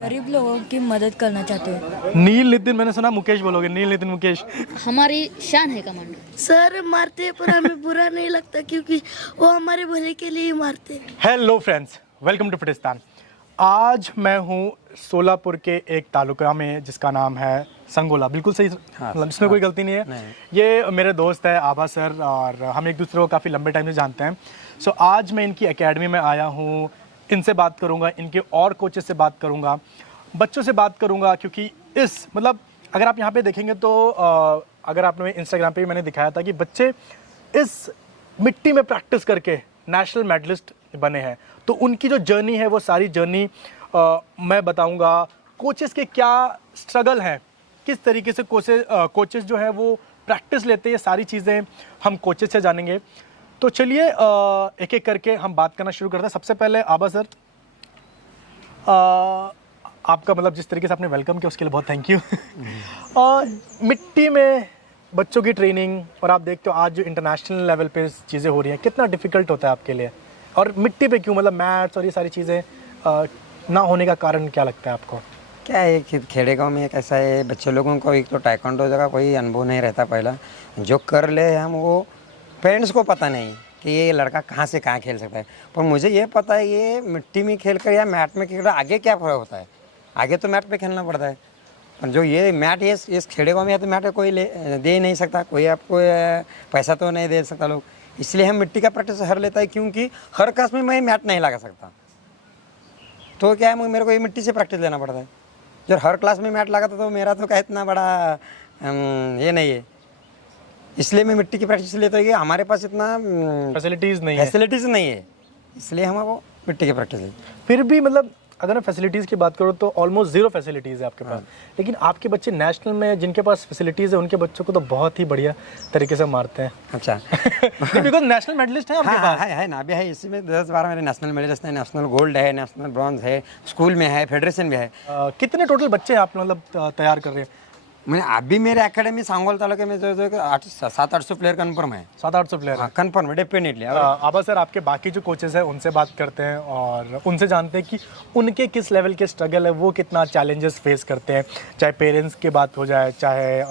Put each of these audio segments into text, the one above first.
गरीब लोगों की मदद करना चाहते हैं। नील नितिन, मैंने सुना मुकेश बोलोगे, नील नितिन मुकेश। हमारी शान है कमांड। सर मारते हैं पर हमें बुरा नहीं लगता क्योंकि वो हमारे भले के लिए ही मारते हैं। Hello friends, welcome to Fitistan. आज मैं हूँ सोलापुर के एक तालुका में जिसका नाम है संगोला। बिल्कुल सही, मतलब इसमें कोई गलती नहीं है। ये मेरे दोस्त है आभा सर और हम एक दूसरे को काफ़ी लंबे टाइम से जानते हैं। सो आज मैं इनकी एकेडमी में आया हूँ, इनसे बात करूँगा, इनके और कोचेस से बात करूँगा, बच्चों से बात करूँगा, क्योंकि इस मतलब अगर आप यहाँ पे देखेंगे तो अगर आपने इंस्टाग्राम पे भी मैंने दिखाया था कि बच्चे इस मिट्टी में प्रैक्टिस करके नेशनल मेडलिस्ट बने हैं। तो उनकी जो जर्नी है वो सारी जर्नी मैं बताऊँगा। कोचेस के क्या स्ट्रगल हैं, किस तरीके से कोचेस जो है वो प्रैक्टिस लेते हैं, ये सारी चीज़ें हम कोचेस से जानेंगे। तो चलिए एक एक करके हम बात करना शुरू करते हैं। सबसे पहले आभा सर, आपका मतलब जिस तरीके से आपने वेलकम किया उसके लिए बहुत थैंक यू। मिट्टी में बच्चों की ट्रेनिंग, और आप देखते हो आज जो इंटरनेशनल लेवल पे चीज़ें हो रही हैं, कितना डिफ़िकल्ट होता है आपके लिए, और मिट्टी पे क्यों, मतलब मैथ्स और ये सारी चीज़ें ना होने का कारण क्या लगता है आपको? क्या है कि खेड़े गांव में एक ऐसा है, बच्चे लोगों को एक तो टाइकोंडो का कोई अनुभव नहीं रहता। पहला जो कर ले हम, वो पेरेंट्स को पता नहीं कि ये लड़का कहाँ से कहाँ खेल सकता है। पर मुझे ये पता है ये मिट्टी में खेल कर या मैट में खेल कर आगे क्या फर्क होता है। आगे तो मैट पे खेलना पड़ता है, पर जो ये मैट ये इस खेड़े गांव में है तो मैट कोई दे ही नहीं सकता, कोई आपको पैसा तो नहीं दे सकता लोग। इसलिए हम मिट्टी का प्रैक्टिस हर लेता है, क्योंकि हर क्लास में मैं मैट नहीं लगा सकता। तो क्या है, मेरे को ये मिट्टी से प्रैक्टिस लेना पड़ता है। जब हर क्लास में मैट लगा था तो मेरा तो क्या इतना बड़ा ये नहीं है। इसलिए मैं मिट्टी की प्रैक्टिस लेता हूँ कि हमारे पास इतना फैसिलिटीज़ नहीं है, इसलिए हम वो मिट्टी की प्रैक्टिस लेते। फिर भी मतलब अगर मैं फैसिलिटीज़ की बात करूँ तो ऑलमोस्ट ज़ीरो फैसिलिटीज़ है आपके पास। लेकिन आपके बच्चे नेशनल में जिनके पास फैसिलिटीज़ है उनके बच्चों को तो बहुत ही बढ़िया तरीके से मारते हैं। अच्छा। बिकॉज नेशनल मेडलिस्ट है आपके पास। है ना, अभी है। इसी में 10-12 मेरे नेशनल मेडलिस्ट हैं, नेशनल गोल्ड है, नेशनल ब्रॉन्ज है, स्कूल में है, फेडरेशन में है। कितने टोटल बच्चे आप मतलब तैयार कर रहे हैं? मैंने अभी मेरे एकेडमी सांगोल तालुके में जो 700-800 प्लेयर कन्फर्म है। 700-800 प्लेयर कन्फर्म है, डेफिनेटली। आभा सर, आपके बाकी जो कोचेस हैं उनसे बात करते हैं और उनसे जानते हैं कि उनके किस लेवल के स्ट्रगल है, वो कितना चैलेंजेस फेस करते हैं, चाहे पेरेंट्स की बात हो जाए, चाहे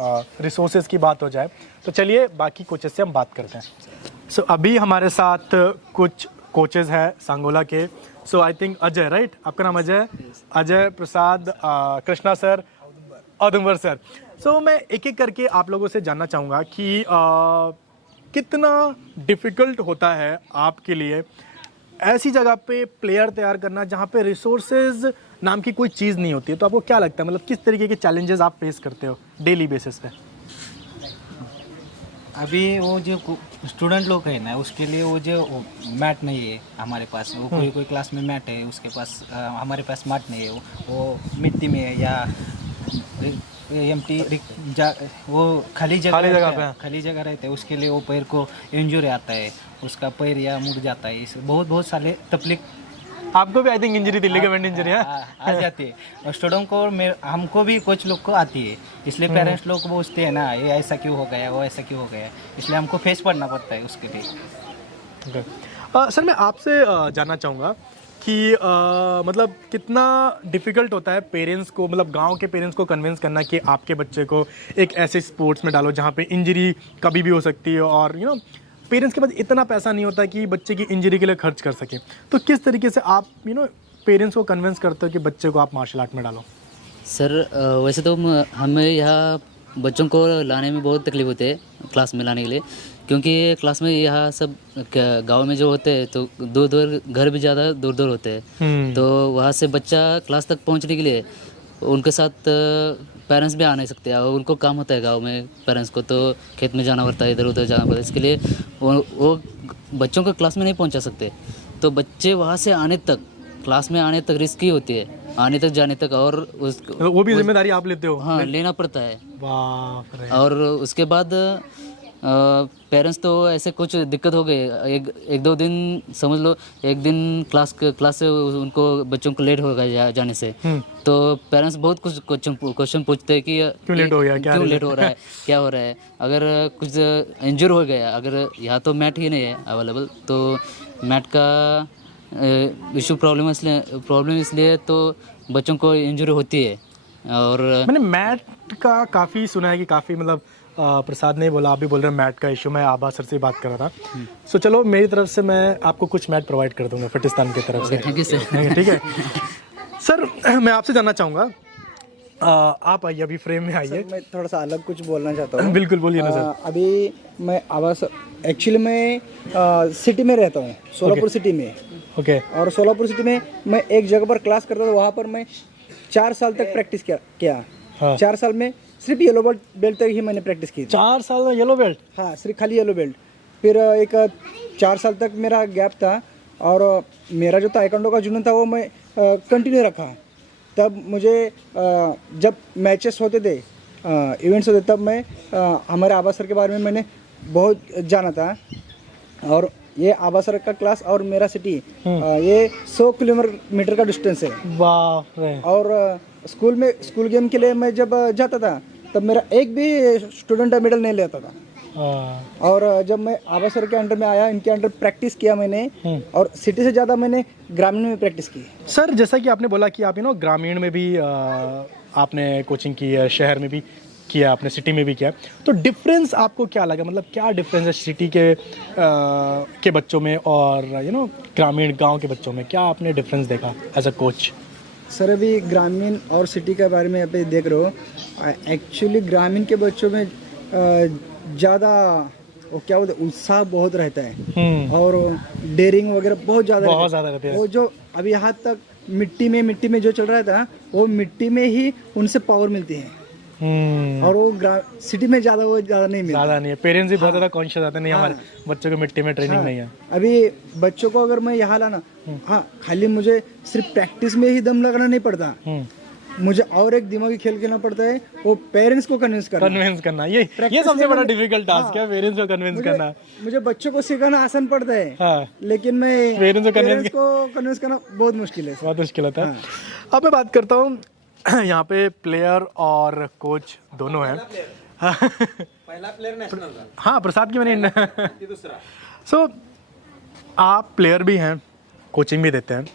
रिसोर्सेज की बात हो जाए। तो चलिए बाकी कोचेस से हम बात करते हैं। सो अभी हमारे साथ कुछ कोचेस हैं सांगोला के। सो आई थिंक अजय, राइट? आपका नाम अजय? अजय प्रसाद, कृष्णा सर, औदुंबर सर। सो मैं एक एक करके आप लोगों से जानना चाहूँगा कि कितना डिफ़िकल्ट होता है आपके लिए ऐसी जगह पे प्लेयर तैयार करना जहाँ पे रिसोर्सेज नाम की कोई चीज़ नहीं होती है। तो आपको क्या लगता है, मतलब किस तरीके के चैलेंजेस आप फेस करते हो डेली बेसिस पे? अभी वो जो स्टूडेंट लोग है ना, उसके लिए वो जो मैट नहीं है हमारे पास। वो कोई क्लास में मैट है, उसके पास हमारे पास मैट नहीं है। वो मिट्टी में है या वो खाली जगह रहता है, उसके लिए वो पैर को इंजरी आता है, उसका पैर या मुड़ जाता है। इस बहुत सारे तकलीफ आपको भी आई थिंक इंजरी थी, लिगामेंट इंजरी है, आ जाती है। और स्टूडेंट को हमको भी कोच लोग को आती है। इसलिए पेरेंट्स लोग पूछते हैं ना, ये ऐसा क्यों हो गया, वो ऐसा क्यों हो गया, इसलिए हमको फेस पड़ना पड़ता है उसके लिए। सर मैं आपसे जानना चाहूँगा कि मतलब कितना डिफ़िकल्ट होता है पेरेंट्स को, मतलब गांव के पेरेंट्स को कन्विंस करना कि आपके बच्चे को एक ऐसे स्पोर्ट्स में डालो जहां पे इंजरी कभी भी हो सकती है, और पेरेंट्स के पास इतना पैसा नहीं होता कि बच्चे की इंजरी के लिए खर्च कर सके। तो किस तरीके से आप पेरेंट्स को कन्विंस करते हो कि बच्चे को आप मार्शल आर्ट में डालो? सर वैसे तो हमें यहाँ बच्चों को लाने में बहुत तकलीफ होती है क्लास में लाने के लिए, क्योंकि क्लास में यहाँ सब गांव में जो होते हैं तो दूर घर भी ज़्यादा दूर होते हैं। तो वहाँ से बच्चा क्लास तक पहुँचने के लिए उनके साथ पेरेंट्स भी आ नहीं सकते, और उनको काम होता है गांव में पेरेंट्स को, तो खेत में जाना पड़ता है, इधर उधर जाना पड़ता है। इसके लिए वो बच्चों को क्लास में नहीं पहुँचा सकते। तो बच्चे वहाँ से आने तक, क्लास में आने तक रिस्की होती है, आने तक जाने तक। और वो भी जिम्मेदारी आप लेते हो? हाँ, लेना पड़ता है। बाप रे। और उसके बाद पेरेंट्स तो ऐसे कुछ दिक्कत हो गई, एक दो दिन समझ लो, एक दिन क्लास से उनको बच्चों को लेट हो गया जाने से, तो पेरेंट्स बहुत कुछ क्वेश्चन पूछते हैं कि क्यों लेट हो गया, क्यों लेट हो रहा है, क्या हो रहा है। अगर कुछ इंजर हो गया, अगर यहाँ तो मैट ही नहीं है अवेलेबल, तो मैट का इशू प्रॉब्लम इसलिए तो बच्चों को इंजरी होती है। और मैंने मैट का काफ़ी सुना है कि काफ़ी मतलब प्रसाद ने बोला, आप भी बोल रहे हैं मैट का इशू। मैं आभा सर से बात कर रहा था। सो चलो मेरी तरफ से मैं आपको कुछ मैट प्रोवाइड कर दूंगा फिटिस्तान की तरफ से। Thank you sir. ठीक है सर, मैं आपसे जानना चाहूँगा, आप आइए, अभी फ्रेम में आइए। मैं थोड़ा सा अलग कुछ बोलना चाहता हूँ। बिल्कुल बोलिए ना सर। अभी मैं आवास एक्चुअली मैं सिटी में रहता हूँ, सोलापुर सिटी में। ओके। और सोलापुर सिटी में मैं एक जगह पर क्लास करता था, वहाँ पर मैं 4 साल तक प्रैक्टिस किया। हाँ। 4 साल में सिर्फ येलो बेल्ट तक ही मैंने प्रैक्टिस की। 4 साल में येलो बेल्ट? हाँ, सिर्फ खाली येलो बेल्ट। फिर एक 4 साल तक मेरा गैप था, और मेरा जो ताइक्वांडो का जुनून था वो मैं कंटिन्यू रखा। तब मुझे जब मैचेस होते थे, इवेंट्स होते, तब मैं हमारे आभा सर के बारे में मैंने बहुत जाना था। और ये आभा सर का क्लास और मेरा सिटी ये 100 किलोमीटर का डिस्टेंस है। बाप रे। और स्कूल गेम के लिए मैं जब जाता था, तब मेरा एक भी स्टूडेंट मेडल नहीं लेता था। और जब मैं आभा सर के अंडर में आया, इनके अंडर प्रैक्टिस किया मैंने, और सिटी से ज़्यादा मैंने ग्रामीण में प्रैक्टिस की। सर जैसा कि आपने बोला कि आप ग्रामीण में भी आपने कोचिंग की है, शहर में भी किया, आपने सिटी में भी किया, तो डिफरेंस आपको क्या लगा? मतलब क्या डिफरेंस है सिटी के बच्चों में और ग्रामीण गांव के बच्चों में? क्या आपने डिफरेंस देखा एज अ कोच? सर अभी ग्रामीण और सिटी के बारे में अभी देख रहे हो, एक्चुअली ग्रामीण के बच्चों में ज़्यादा वो क्या बोलते, उत्साह बहुत रहता है, और डेयरिंग वगैरह बहुत ज़्यादा रहती है। वो जो अभी यहाँ तक मिट्टी में जो चल रहा था, वो मिट्टी में ही उनसे पावर मिलती है। और वो सिटी में ज़्यादा नहीं मिलता। ज़्यादा नहीं है। पेरेंट्स भी बहुत ज़्यादा कॉन्शियस आते नहीं, हमारे बच्चों को मिट्टी में ट्रेनिंग नहीं है। अभी बच्चों को अगर मैं यहाँ लाना, हाँ, खाली मुझे सिर्फ प्रैक्टिस में ही दम लगाना नहीं पड़ता, मुझे और एक दिमागी खेल खेलना पड़ता है, वो पेरेंट्स को कन्विंस करना। ये सबसे बड़ा डिफिकल्ट टास्क है, पेरेंट्स को कन्विंस करना। मुझे बच्चों को सिखाना आसान पड़ता है, हाँ। लेकिन मैं पेरेंट्स को कन्विंस करना बहुत मुश्किल है। बहुत मुश्किल होता है। अब मैं बात करता हूँ, यहाँ पे प्लेयर और कोच दोनों हैं। पहला प्लेयर नेशनल था। हाँ, प्रसाद की मैंने सो आप प्लेयर भी हैं, कोचिंग भी देते हैं।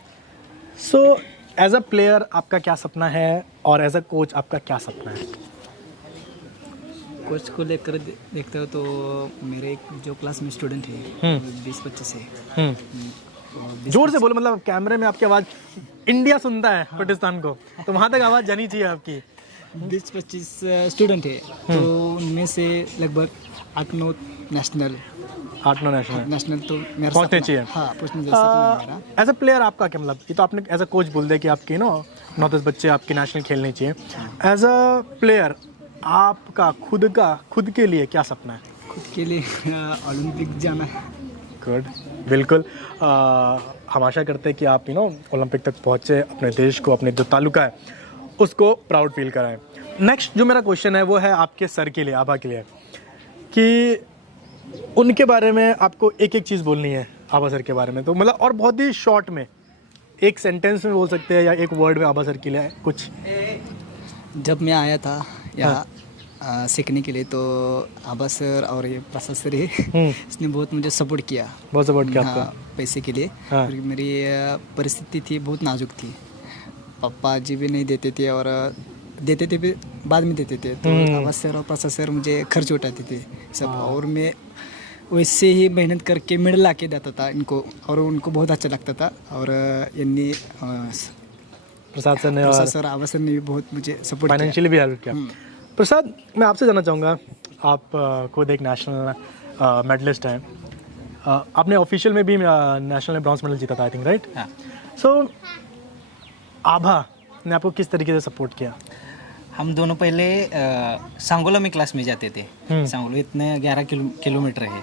सो एज अ प्लेयर आपका क्या सपना है, और एज अ कोच आपका क्या सपना है? कोच को लेकर देखते हो तो मेरे एक जो क्लास में स्टूडेंट है 20-25 है। जोर से बोलो, मतलब कैमरे में आपकी आवाज़ इंडिया सुनता है, पाकिस्तान को, तो वहाँ तक आवाज़ जानी चाहिए आपकी। 20-25 स्टूडेंट है, तो उनमें से लगभग 8-9 नेशनल तो मेरा पहुंचने चाहिए। हाँ, पूछने जैसा सपना है मेरा। एज अ प्लेयर आपका क्या मतलब? ये तो आपने एज अ कोच बोल दिया कि आपके 9-10 बच्चे आपके नेशनल खेलने चाहिए। एज अ प्लेयर आपका खुद के लिए क्या सपना है? खुद के लिए ओलंपिक जाना है। गुड, बिल्कुल। हम आशा करते हैं कि आप ओलंपिक तक पहुँचे, अपने देश को, अपने जो तालुका है उसको प्राउड फील कराएं। नेक्स्ट जो मेरा क्वेश्चन है वो है आपके सर के लिए, आभा के लिए, कि उनके बारे में आपको एक चीज़ बोलनी है आभा सर के बारे में, तो मतलब और बहुत ही शॉर्ट में, एक सेंटेंस में बोल सकते हैं या एक वर्ड में आभा सर के लिए कुछ। जब मैं आया था यहाँ सीखने के लिए, तो आभा सर और ये प्रसाद सर है, इसने बहुत मुझे सपोर्ट किया आपको पैसे के लिए। हाँ। मेरी परिस्थिति थी बहुत नाजुक थी, पापा जी भी नहीं देते थे, और देते थे भी बाद में देते थे, तो आभा सर और प्रसाद सर मुझे खर्च उठाते थे सब, और मैं वैसे ही मेहनत करके मेडल ला के देता था इनको, और उनको बहुत अच्छा लगता था। और इन्हीं प्रसाद सर आभा सर ने भी बहुत मुझे सपोर्ट किया, फाइनेंशियली भी हेल्प किया। प्रसाद, मैं आपसे जानना चाहूँगा, आप खुद एक नेशनल मेडलिस्ट हैं, आपने ऑफिशियल में भी नेशनल में ब्रॉन्ज मेडल जीता था, आई थिंक, राइट? सो आभा ने आपको किस तरीके से सपोर्ट किया? हम दोनों पहले सांगोला में क्लास में जाते थे। सांगोला इतने 11 किलोमीटर है,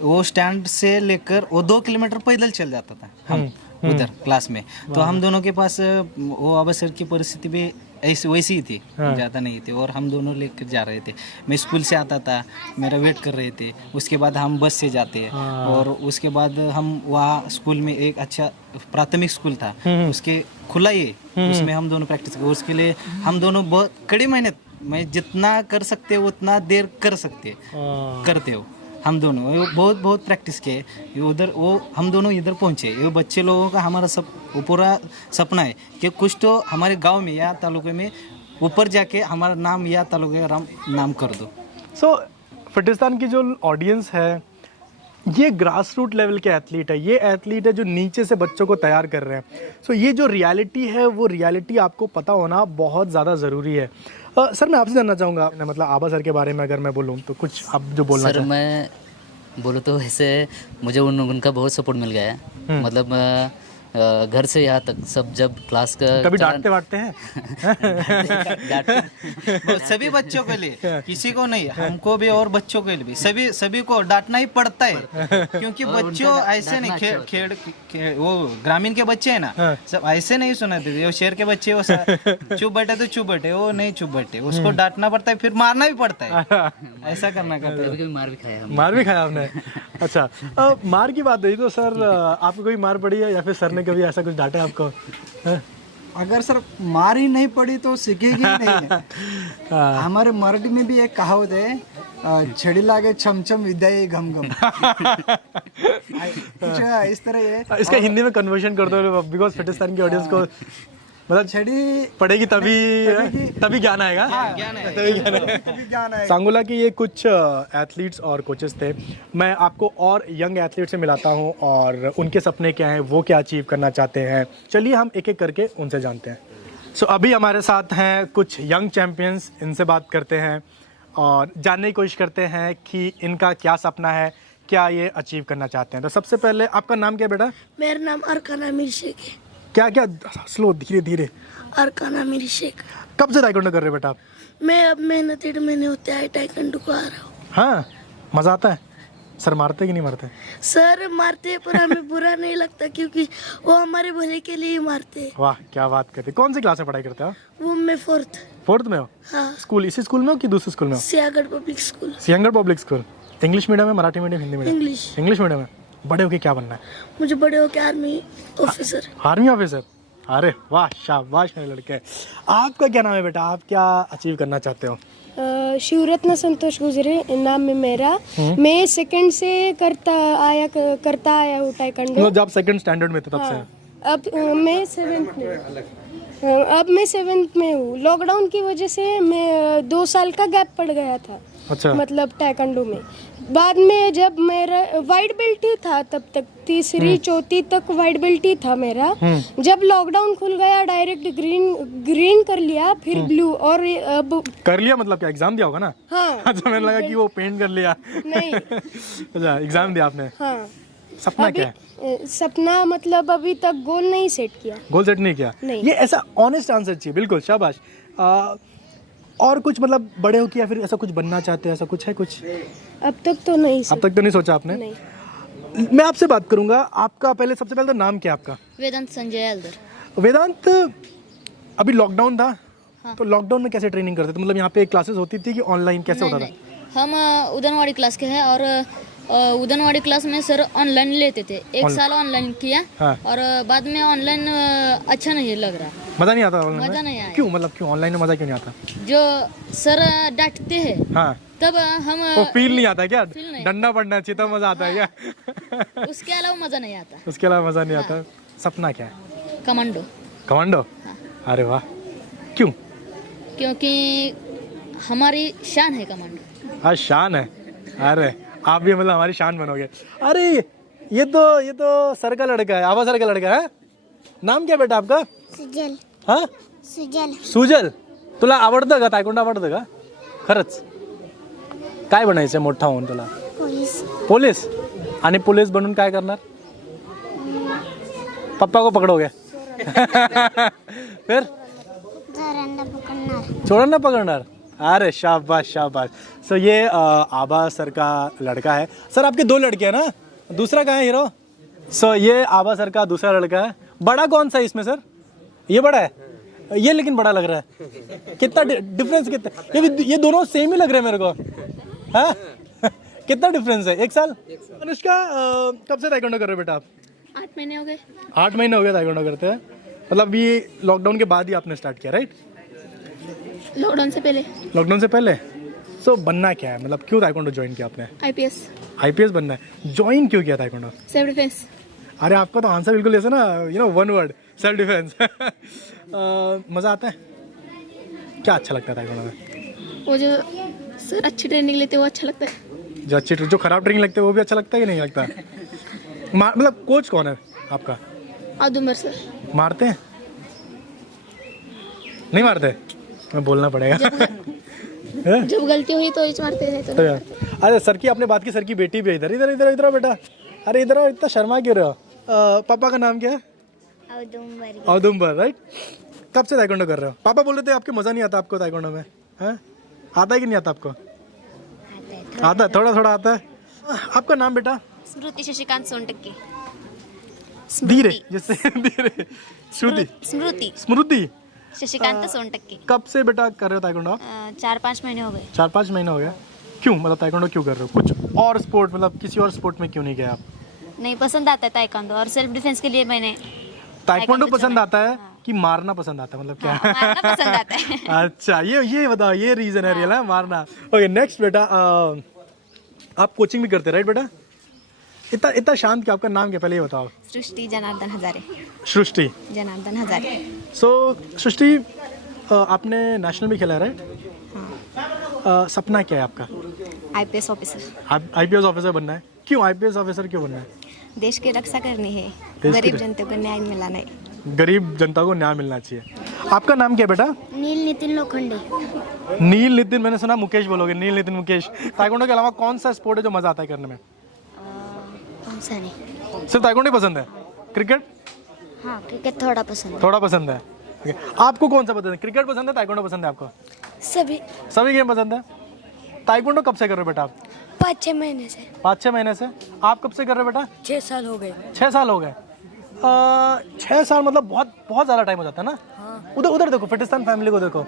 वो स्टैंड से लेकर वो 2 किलोमीटर पैदल चल जाता था हम उधर क्लास में। तो हम दोनों के पास वो आभा सर की परिस्थिति भी वैसी ही थी, ज़्यादा नहीं थी, और हम दोनों लेकर जा रहे थे। मैं स्कूल से आता था, मेरा वेट कर रहे थे, उसके बाद हम बस से जाते, और उसके बाद हम वहाँ स्कूल में एक अच्छा प्राथमिक स्कूल था, उसके खुला ही, उसमें हम दोनों प्रैक्टिस कर, उसके लिए हम दोनों बहुत कड़ी मेहनत, मैं जितना कर सकते उतना देर करते हो हम दोनों वो बहुत बहुत प्रैक्टिस किए। ये उधर वो हम दोनों इधर पहुँचे। ये बच्चे लोगों का हमारा सब वो पूरा सपना है कि कुछ तो हमारे गांव में या तालुके में ऊपर जाके हमारा नाम या तालुके का नाम कर दो। सो फिटिस्तान की जो ऑडियंस है ये ग्रास रूट लेवल के एथलीट है, ये एथलीट है जो नीचे से बच्चों को तैयार कर रहे हैं। सो ये जो रियलिटी है वो रियलिटी आपको पता होना बहुत ज़्यादा ज़रूरी है। सर मैं आपसे जानना चाहूँगा, मतलब आबा सर के बारे में अगर मैं बोलूँ तो कुछ आप जो बोलना सर मैं बोलूँ तो ऐसे मुझे उनका बहुत सपोर्ट मिल गया है। मतलब घर से यहाँ तक सब जब क्लास का कभी डांटते वाटते हैं? सभी बच्चों के लिए, किसी को नहीं, हमको भी और बच्चों के लिए भी सभी को डांटना ही पड़ता है क्योंकि बच्चों ऐसे नहीं वो ग्रामीण के बच्चे हैं ना, सब ऐसे नहीं सुनाते। वो शहर के बच्चे वो चुप बैठे तो चुप बैठे, वो नहीं चुप बैठे, उसको डांटना पड़ता है, फिर मारना भी पड़ता है। ऐसा करना करता है। कभी मार भी खाया हमने। मार भी खाया आपने? अच्छा, मार की बात हुई तो सर आपको कोई मार पड़ी है या फिर सर ने कभी ऐसा कुछ डांटा है आपको? अगर सर मार ही नहीं पड़ी तो सीखेगी ही नहीं। हमारे मराठी में भी एक कहावत है, छड़ी लागे छमछम विद्या ये घम घम। कुछ इस तरह ये। इसका हिंदी में कन्वर्शन कर दो बिकॉज फिटिस्तान की ऑडियंस को मतलब छड़ी पड़ेगी तभी ज्ञान आएगा। कभी ज्ञान आएगा। सांगोला के ये कुछ एथलीट्स और कोचेस थे। मैं आपको और यंग एथलीट से मिलाता हूँ और उनके सपने क्या हैं, वो क्या अचीव करना चाहते हैं। चलिए हम एक एक करके उनसे जानते हैं। सो अभी हमारे साथ हैं कुछ यंग चैम्पियंस, इनसे बात करते हैं और जानने की कोशिश करते हैं कि इनका क्या सपना है, क्या ये अचीव करना चाहते हैं। तो सबसे पहले आपका नाम क्या बेटा? मेरा नाम अरकाना मीर शेख है। क्या क्या स्लो धीरे धीरे। अरकाना मीर शेख। कब से ताइक्वांडो कर रहे हो बेटा आप? मैं अब महीना 1.5 महीने होते आए ताइक्वांडो को आ रहा हूँ। हाँ, मज़ा आता है? सर मारते कि नहीं मारते? सर मारते हैं पर हमें बुरा नहीं लगता क्योंकि वो हमारे भले के लिए ही मारते हैं। वाह क्या बात करते। कौन सी क्लास में पढ़ाई करते हो? वो मैं फोर्थ में हो? हाँ। स्कूल इसी स्कूल में हो कि दूसरे स्कूल में हो? Siyagarh public school. Siyangarh public school. English medium है, Marathi medium, Hindi medium? English medium है। बड़े होके क्या बनना है? मुझे बड़े होकर आर्मी ऑफिसर। Army officer? अरे वाह, शाबाश मेरे लड़के। आपका क्या नाम है बेटा? आप क्या अचीव करना चाहते हो? शिवरत्न संतोष गुजरे नाम है मेरा। मैं सेकंड से करता आया हूँ टाइकोंडो। मतलब जब सेकंड स्टैंडर्ड में थे तब से? अब मैं 7th में हूँ। लॉकडाउन की वजह से मैं 2 साल का गैप पड़ गया था। अच्छा। मतलब टाइकोंडो में बाद में जब मेरा वाइट बेल्ट ही था, तब तक 3री 4थी तक वाइट बेल्ट ही था मेरा। जब लॉकडाउन खुल गया डायरेक्ट ग्रीन कर लिया, फिर ब्लू। और अब कर लिया मतलब क्या एग्जाम दिया होगा ना? हाँ। अच्छा, मैंने लगा कि वो पेंट कर लिया। नहीं। अच्छा, एग्जाम दिया आपने? हाँ। सपना क्या है? सपना मतलब अभी तक गोल नहीं सेट किया। गोल सेट नहीं किया? नहीं। ये ऐसा ऑनेस्ट आंसर चाहिए। बिल्कुल शाबाश। और कुछ मतलब बड़े हो कि या फिर ऐसा कुछ बनना चाहते हैं, ऐसा कुछ है कुछ? अब तक तो नहीं। अब तक तो नहीं सोचा आपने? नहीं। मैं आपसे बात करूंगा। आपका सबसे पहले तो नाम क्या है आपका? वेदांत संजय एल्दर। वेदांत, अभी लॉकडाउन था तो लॉकडाउन में कैसे ट्रेनिंग करते थे? मतलब यहाँ पे क्लासेस होती थी कि ऑनलाइन कैसे होता था? हम उदनवाड़ी क्लास के हैं और उदनवाड़ी क्लास में सर ऑनलाइन लेते थे। 1 साल ऑनलाइन किया। हाँ। और बाद में ऑनलाइन अच्छा नहीं लग रहा। मजा नहीं आता ऑनलाइन में? मजा नहीं आया। क्यों? मतलब क्यों ऑनलाइन में मजा क्यों नहीं आता? जो सर डांटते हैं हाँ, तब हम वो फील नहीं आता क्या? फील नहीं। डंडा पड़ना चाहिए तब मजा आता है क्या? उसके अलावा मजा नहीं आता। उसके अलावा मजा नहीं आता। सपना क्या है? कमांडो। कमांडो? अरे वाह, क्यों? क्योंकि हमारी शान है कमांडो। हाँ, शान है। अरे आप भी मतलब हमारी शान बनोगे। अरे ये तो सर का लड़का है, आबा सर का लड़का है। नाम क्या बेटा आपका? सुजल। हाँ, सुजल। तुला आवडतं का तायकोंडो? आवडतं का खरंच? काय बनायचं मोठा होऊन तुला? पोलीस? आणि पोलीस बनून काय करणार? पप्पा को पकड़ोगे? फिर चोरांना पकड़णार? अरे शाबाश शाबाश। सो ये आबा सर का लड़का है। सर आपके 2 लड़के हैं ना? दूसरा कहाँ है हीरो? सो ये आबा सर का दूसरा लड़का है। बड़ा कौन सा है इसमें सर? ये बड़ा है? ये लेकिन बड़ा लग रहा है। कितना डिफरेंस कितना? ये दोनों सेम ही लग रहे हैं मेरे को। हाँ कितना डिफरेंस है? 1 साल? अनुष्का कब से ताइक्वांडो कर रहे हो बेटा आप? 8 महीने हो गए। 8 महीने हो गए ताइक्वांडो करते हैं। मतलब ये लॉकडाउन के बाद ही आपने स्टार्ट किया राइट? लॉकडाउन से पहले। लॉकडाउन से पहले? सो बनना क्या है, मतलब क्यों ताइक्वांडो ज्वाइन किया आपने? IPS, आईपीएस बनना है। ज्वाइन क्यों किया ताइक्वांडो? Self defence. अरे आपका तो आंसर बिल्कुल ऐसा ना, वन वर्ड, सेल्फ डिफेंस। मज़ा आता है? क्या अच्छा लगता है ताइक्वांडो में? वो जो सर अच्छी ट्रेनिंग लेते हैं वो अच्छा लगता है। जो खराब ट्रेनिंग लगते हैं वो भी अच्छा लगता है कि नहीं लगता? मतलब कोच कौन है आपका? आदुमर सर। मारते हैं? नहीं मारते? मैं बोलना पड़ेगा। जब गलती हुई तो इच मारते हैं तो अरे सर की, आपने बात की, सर की बेटी भी है इधर इधर इधर इधर बेटा। अरे इधर आओ, इतना शर्मा क्यों रहे हो? पापा का नाम क्या है? औदुम्बर, राइट? कब से ताइक्वांडो कर रहे हो? पापा बोल रहे थे आपके मज़ा नहीं आता आपको ताइक्वांडो में, हैं? आता है कि नहीं आता आपको? आता है, थोड़ा थोड़ा आता है। आपका नाम बेटा? स्मृति शशिकांत सोनटक्के। धीरे, जैसे धीरे। श्रुति, स्मृति स्मृति शशिकांत सोनटक्के। कब से बेटा कर रहे हो ताइक्वांडो? 4-5 महीने हो गए। 4-5 महीने हो गया। क्यों, मतलब ताइक्वांडो क्यों कर रहे हो? कुछ और स्पोर्ट, मतलब किसी और स्पोर्ट में क्यों नहीं गए आप? नहीं, पसंद आता है ताइक्वांडो और सेल्फ डिफेंस के लिए मैंने ताइक्वांडो पसंद आता है कि मारना पसंद आता है, मतलब क्या? मारना पसंद आता है। अच्छा, ये बताओ, ये रीजन है रियल है, मारना। ओके, नेक्स्ट बेटा, आप कोचिंग भी करते राइट बेटा? इतना शांत क्या? आपका नाम क्या, पहले ये बताओ। सृष्टि जनार्दन हजारे। सृष्टि जनार्दन हजारे। सो सृष्टि, आपने नेशनल भी खेला है राइट? सपना क्या है आपका? IPS officer. आईपीएस ऑफिसर बनना है। क्यों आईपीएस ऑफिसर क्यों बनना है? देश की रक्षा करनी है, की गरीब जनता को न्याय मिलाना है। गरीब जनता को न्याय मिलना चाहिए। आपका नाम क्या है बेटा? नील नितिन लोखंडे। नील नितिन, मैंने सुना मुकेश बोलोगे, नील नितिन मुकेश। ताइक्वांडो के अलावा कौन सा स्पोर्ट है जो मजा आता है करने में? कौन सा नहीं? सिर्फ ताइक्वांडो ही पसंद है? क्रिकेट? हाँ, क्रिकेट थोड़ा पसंद है। थोड़ा पसंद है। Okay. आपको कौन सा पसंद है? क्रिकेट पसंद है, ताइक्वांडो पसंद है आपको? सभी। सभी गेम पसंद है। ताइक्वांडो कब से कर रहे हो बेटा आप? 5-6 महीने से। 5-6 महीने से। आप कब से कर रहे हो बेटा? 6 साल हो गए। 6 साल हो गए। 6 साल मतलब बहुत बहुत ज़्यादा टाइम हो जाता है ना? हाँ। उधर देखो, फिटिस्तान फैमिली को देखो।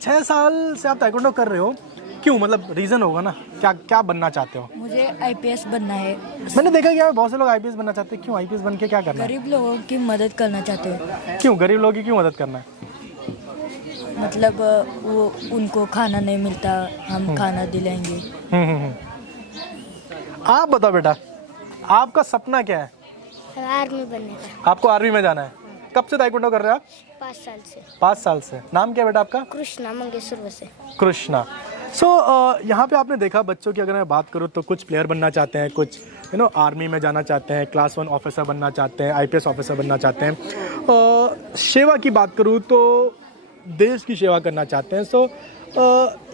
6 साल से आप ताइक्वांडो कर रहे हो, क्यों? मतलब रीज़न होगा ना, क्या बनना चाहते हो? मुझे IPS बनना है। मैंने देखा कि बहुत से लोग आईपीएस बनना चाहते हैं। क्यों आईपीएस बन के क्या करना है? गरीब लोगों की मदद करना चाहते हो। क्यों गरीब लोगों की क्यों मदद करना है? मतलब वो उनको खाना नहीं मिलता, हम खाना दिलाएंगे। आप बताओ बेटा, आपका सपना क्या है? आर्मी बनने का। आपको आर्मी में जाना है। कब से ताइक्वांडो कर रहे हो आप? 5 साल से। 5 साल से। नाम क्या है बेटा आपका? कृष्णा मंगेश्वर से। कृष्णा। सो यहाँ पे आपने देखा बच्चों की, अगर मैं बात करूँ तो कुछ प्लेयर बनना चाहते हैं, कुछ आर्मी में जाना चाहते हैं, क्लास 1 ऑफिसर बनना चाहते हैं, आईपीएस ऑफिसर बनना चाहते हैं। सेवा की बात करूँ तो देश की सेवा करना चाहते हैं। सो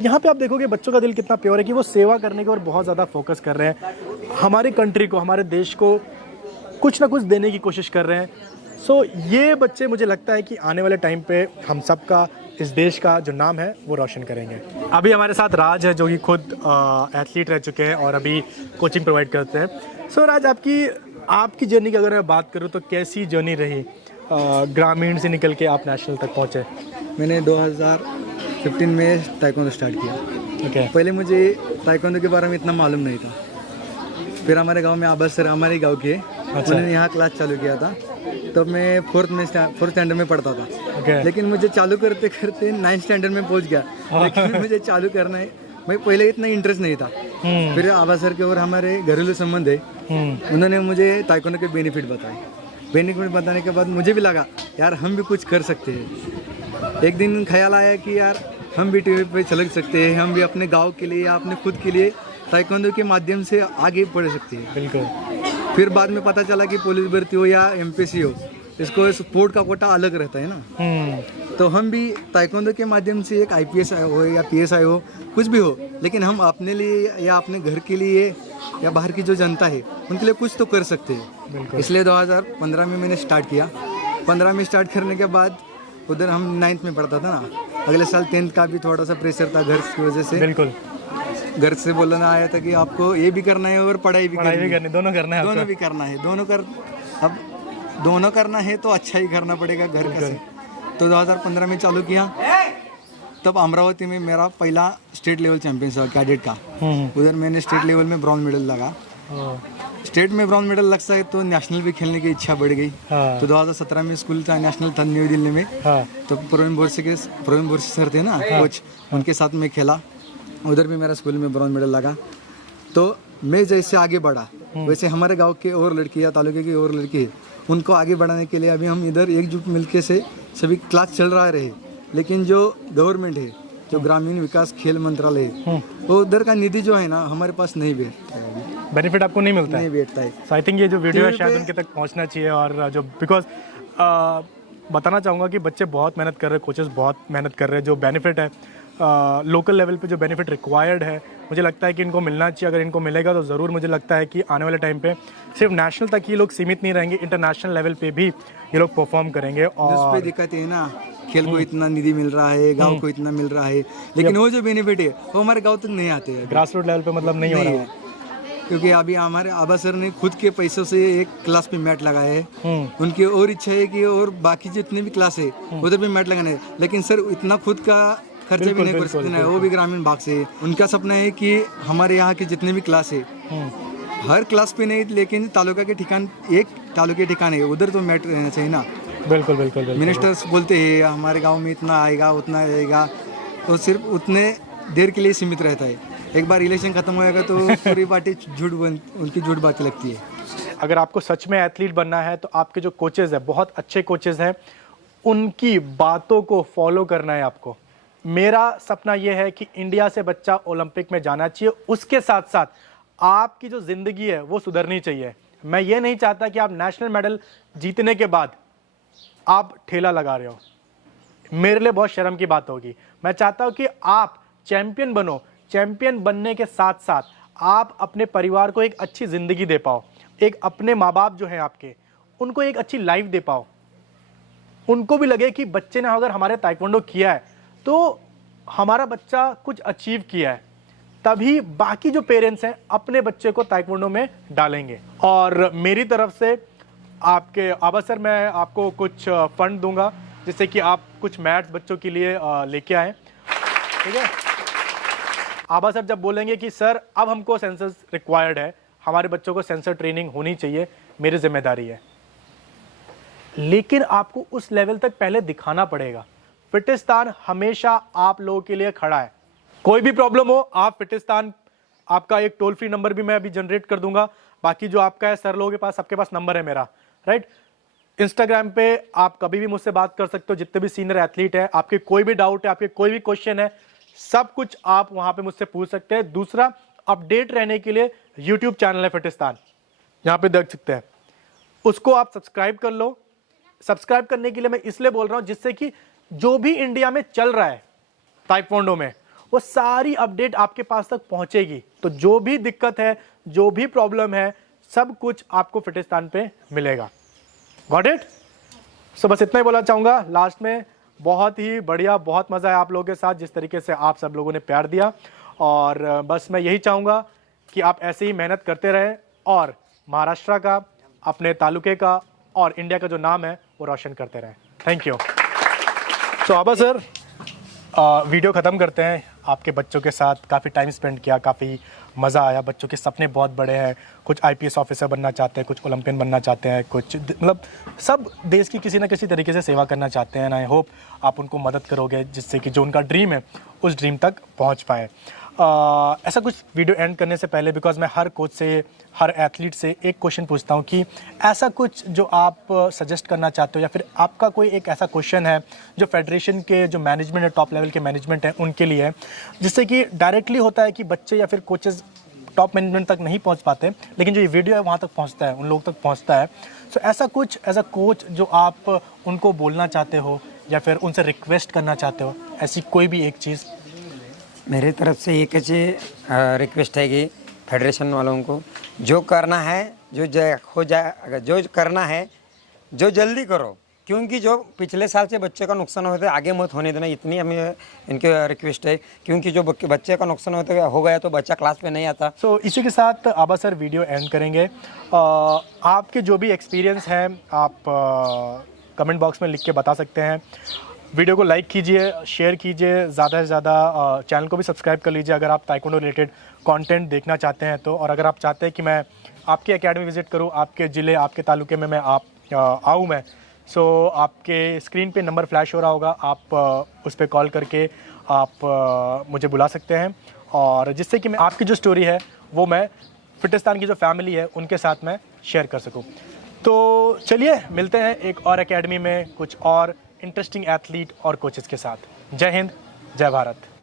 यहाँ पे आप देखोगे बच्चों का दिल कितना प्योर है कि वो सेवा करने के और बहुत ज़्यादा फोकस कर रहे हैं, हमारे कंट्री को, हमारे देश को कुछ ना कुछ देने की कोशिश कर रहे हैं। सो ये बच्चे, मुझे लगता है कि आने वाले टाइम पे हम सबका, इस देश का जो नाम है वो रोशन करेंगे। अभी हमारे साथ राज है जो कि खुद एथलीट रह चुके हैं और अभी कोचिंग प्रोवाइड करते हैं। सो राज, आपकी जर्नी की अगर मैं बात करूँ तो कैसी जर्नी रही? ग्रामीण से निकल के आप नेशनल तक पहुँचे। मैंने 2015 में ताइक्वांडो स्टार्ट किया। ओके। पहले मुझे ताइक्वांडो के बारे में इतना मालूम नहीं था। फिर हमारे गांव में आबाद सर, हमारे गांव के, उन्होंने यहाँ क्लास चालू किया था। तब मैं 4th स्टैंडर्ड में पढ़ता था। Okay. लेकिन मुझे चालू करते करते 9th स्टैंडर्ड में पहुँच गया। लेकिन मुझे चालू करना है, मैं पहले इतना इंटरेस्ट नहीं था। फिर आबाद सर के और हमारे घरेलू संबंध है, उन्होंने मुझे ताइक्वांडो के बेनिफिट बताए। बेनिफिट बताने के बाद मुझे भी लगा यार हम भी कुछ कर सकते हैं। एक दिन ख्याल आया कि यार हम भी टीवी पे चल सकते हैं, हम भी अपने गांव के लिए या अपने खुद के लिए ताइक्वांडो के माध्यम से आगे बढ़ सकते हैं। बिल्कुल। फिर बाद में पता चला कि पुलिस भर्ती हो या MPC हो, इसको स्पोर्ट का कोटा अलग रहता है ना। तो हम भी ताइक्वांडो के माध्यम से एक IPS हो या PSI हो, कुछ भी हो, लेकिन हम अपने लिए या अपने घर के लिए या बाहर की जो जनता है उनके लिए कुछ तो कर सकते हैं। इसलिए 2015 में मैंने स्टार्ट किया। 15 में स्टार्ट करने के बाद उधर हम 9th में पढ़ता था ना, अगले साल 10th का भी थोड़ा सा प्रेशर था घर की वजह से। बिल्कुल। घर से बोलना आया था कि आपको ये भी करना है और पढ़ाई भी करनी, दोनों करना है। दोनों भी करना है। अब दोनों करना है तो अच्छा ही करना पड़ेगा घर का से। तो 2015 में चालू किया। तब अमरावती में मेरा पहला स्टेट लेवल चैंपियन हुआ कैडेट का। उधर मैंने स्टेट लेवल में ब्रॉन्ज मेडल लगा। स्टेट में ब्रॉन्ज मेडल लगता है तो नेशनल भी खेलने की इच्छा बढ़ गई। तो 2017 में स्कूल था, नेशनल था न्यू दिल्ली में। तो प्रवीण बोरसे सर थे ना कोच, उनके साथ में खेला उधर भी मेरा स्कूल में ब्रॉन्ज मेडल लगा। तो मैं जैसे आगे बढ़ा वैसे हमारे गांव के और लड़की या तालुके की और लड़की है, उनको आगे बढ़ाने के लिए अभी हम इधर एकजुट मिलके से सभी क्लास चल रहा रहे। लेकिन जो गवर्नमेंट है, जो ग्रामीण विकास खेल मंत्रालय है, वो उधर का निधि जो है ना हमारे पास नहीं बैठता है, बेनिफिट आपको नहीं मिलता नहीं बैठता है। सो आई थिंक ये जो वीडियो है शायद उनके तक पहुंचना चाहिए। और जो बिकॉज बताना चाहूँगा कि बच्चे बहुत मेहनत कर रहे हैं, कोचेस बहुत मेहनत कर रहे हैं। जो बेनिफिट है लोकल लेवल पे जो बेनिफिट रिक्वायर्ड है, मुझे लगता है कि इनको मिलना चाहिए। अगर इनको मिलेगा तो ज़रूर मुझे लगता है कि आने वाले टाइम पे सिर्फ नेशनल तक ही लोग सीमित नहीं रहेंगे, इंटरनेशनल लेवल पे भी ये लोग परफॉर्म करेंगे। और दिक्कत है ना, खेल को इतना निधि मिल रहा है, गांव को इतना मिल रहा है, लेकिन वो जो बेनिफिट है वो हमारे गांव तक नहीं आते हैं। ग्रास रूट लेवल पे मतलब नहीं हो रहा है। क्योंकि अभी हमारे आबा सर ने खुद के पैसों से एक क्लास पे मैट लगाए हैं। उनकी और इच्छा है कि और बाकी जितनी भी क्लास है उधर भी मैट लगाने, लेकिन सर इतना खुद का खर्चे भी नहीं कर सकते ना, वो भी ग्रामीण भाग से। उनका सपना है कि हमारे यहाँ के जितने भी क्लास है, हर क्लास पे नहीं लेकिन तालुका के ठिकान, एक तालुके ठिकान है उधर तो मैट रहना चाहिए ना। बिल्कुल बिल्कुल। मिनिस्टर्स बोलते हैं हमारे गांव में इतना आएगा उतना आएगा, तो सिर्फ उतने देर के लिए सीमित रहता है। एक बार इलेक्शन खत्म होएगा तो पूरी पार्टी उनकी झूठ बातें लगती है। अगर आपको सच में एथलीट बनना है तो आपके जो कोचेज हैं, बहुत अच्छे कोचेज हैं, उनकी बातों को फॉलो करना है आपको। मेरा सपना यह है कि इंडिया से बच्चा ओलंपिक में जाना चाहिए, उसके साथ साथ आपकी जो ज़िंदगी है वो सुधरनी चाहिए। मैं ये नहीं चाहता कि आप नेशनल मेडल जीतने के बाद आप ठेला लगा रहे हो, मेरे लिए बहुत शर्म की बात होगी। मैं चाहता हूं कि आप चैंपियन बनो, चैंपियन बनने के साथ साथ आप अपने परिवार को एक अच्छी ज़िंदगी दे पाओ, एक अपने माँ बाप जो हैं आपके, उनको एक अच्छी लाइफ दे पाओ। उनको भी लगे कि बच्चे ने अगर हमारे ताइक्वांडो किया है तो हमारा बच्चा कुछ अचीव किया है, तभी बाकी जो पेरेंट्स हैं अपने बच्चे को ताइक्वांडो में डालेंगे। और मेरी तरफ से आपके आबा सर, मैं आपको कुछ फंड दूंगा जिससे कि आप कुछ मैथ्स बच्चों के लिए लेके आएँ, ठीक है। आबा सर जब बोलेंगे कि सर अब हमको सेंसर रिक्वायर्ड है, हमारे बच्चों को सेंसर ट्रेनिंग होनी चाहिए, मेरी जिम्मेदारी है, लेकिन आपको उस लेवल तक पहले दिखाना पड़ेगा। फिटिस्तान हमेशा आप लोगों के लिए खड़ा है। कोई भी प्रॉब्लम हो, आप फिटिस्तान, आपका एक टोल फ्री नंबर भी मैं अभी जनरेट कर दूंगा। बाकी जो आपका है सर लोगों के पास, सबके पास नंबर है मेरा, राइट। इंस्टाग्राम पे आप कभी भी मुझसे बात कर सकते हो, जितने भी सीनियर एथलीट है, आपके कोई भी डाउट है, आपके कोई भी क्वेश्चन है, सब कुछ आप वहां पे मुझसे पूछ सकते हैं। दूसरा, अपडेट रहने के लिए यूट्यूब चैनल है फिटिस्तान, यहाँ पे देख सकते हैं, उसको आप सब्सक्राइब कर लो। सब्सक्राइब करने के लिए मैं इसलिए बोल रहा हूं जिससे कि जो भी इंडिया में चल रहा है ताइक्वांडो में, वो सारी अपडेट आपके पास तक पहुंचेगी। तो जो भी दिक्कत है, जो भी प्रॉब्लम है, सब कुछ आपको फिटिस्तान पे मिलेगा। Got it? सो बस इतना ही बोलना चाहूंगा लास्ट में। बहुत ही बढ़िया, बहुत मजा आया आप लोगों के साथ, जिस तरीके से आप सब लोगों ने प्यार दिया। और बस मैं यही चाहूंगा कि आप ऐसे ही मेहनत करते रहें और महाराष्ट्र का, अपने तालुके का और इंडिया का जो नाम है वो रोशन करते रहें। Thank you. तो आबा सर, वीडियो ख़त्म करते हैं। आपके बच्चों के साथ काफ़ी टाइम स्पेंड किया, काफ़ी मज़ा आया। बच्चों के सपने बहुत बड़े हैं, कुछ IPS ऑफिसर बनना चाहते हैं, कुछ ओलंपियन बनना चाहते हैं, कुछ मतलब सब देश की किसी ना किसी तरीके से सेवा करना चाहते हैं। आई होप आप उनको मदद करोगे जिससे कि जो उनका ड्रीम है उस ड्रीम तक पहुंच पाए। ऐसा कुछ वीडियो एंड करने से पहले, बिकॉज मैं हर कोच से, हर एथलीट से एक क्वेश्चन पूछता हूं कि ऐसा कुछ जो आप सजेस्ट करना चाहते हो, या फिर आपका कोई एक ऐसा क्वेश्चन है जो फेडरेशन के जो मैनेजमेंट है, टॉप लेवल के मैनेजमेंट है, उनके लिए है, जिससे कि डायरेक्टली होता है कि बच्चे या फिर कोचेस टॉप मैनेजमेंट तक नहीं पहुंच पाते, लेकिन जो ये वीडियो है वहाँ तक पहुँचता है, उन लोगों तक पहुँचता है। सो ऐसा कुछ एज अ कोच जो आप उनको बोलना चाहते हो या फिर उनसे रिक्वेस्ट करना चाहते हो, ऐसी कोई भी एक चीज़? मेरी तरफ से एक रिक्वेस्ट है कि फेडरेशन वालों को जो करना है, जो करना है, जो जल्दी करो, क्योंकि जो पिछले साल से बच्चे का नुकसान होता है आगे मत होने देना, इतनी हमें इनकी रिक्वेस्ट है। क्योंकि जो बच्चे का नुकसान हो गया तो बच्चा क्लास पे नहीं आता। सो इसी के साथ आबा सर वीडियो एंड करेंगे। आपके जो भी एक्सपीरियंस है आप कमेंट बॉक्स में लिख के बता सकते हैं। वीडियो को लाइक कीजिए, शेयर कीजिए, ज़्यादा से ज़्यादा चैनल को भी सब्सक्राइब कर लीजिए अगर आप ताइक्वांडो रिलेटेड कंटेंट देखना चाहते हैं तो। और अगर आप चाहते हैं कि मैं आपकी एकेडमी विज़िट करूं, आपके ज़िले, आपके तालुके में मैं आऊँ मैं, सो आपके स्क्रीन पे नंबर फ्लैश हो रहा होगा, आप उस पर कॉल करके आप मुझे बुला सकते हैं। और जिससे कि मैं आपकी जो स्टोरी है वो मैं फिटिस्तान की जो फैमिली है उनके साथ मैं शेयर कर सकूं। तो चलिए मिलते हैं एक और एकेडमी में कुछ और इंटरेस्टिंग एथलीट और कोचेस के साथ। जय हिंद, जय भारत।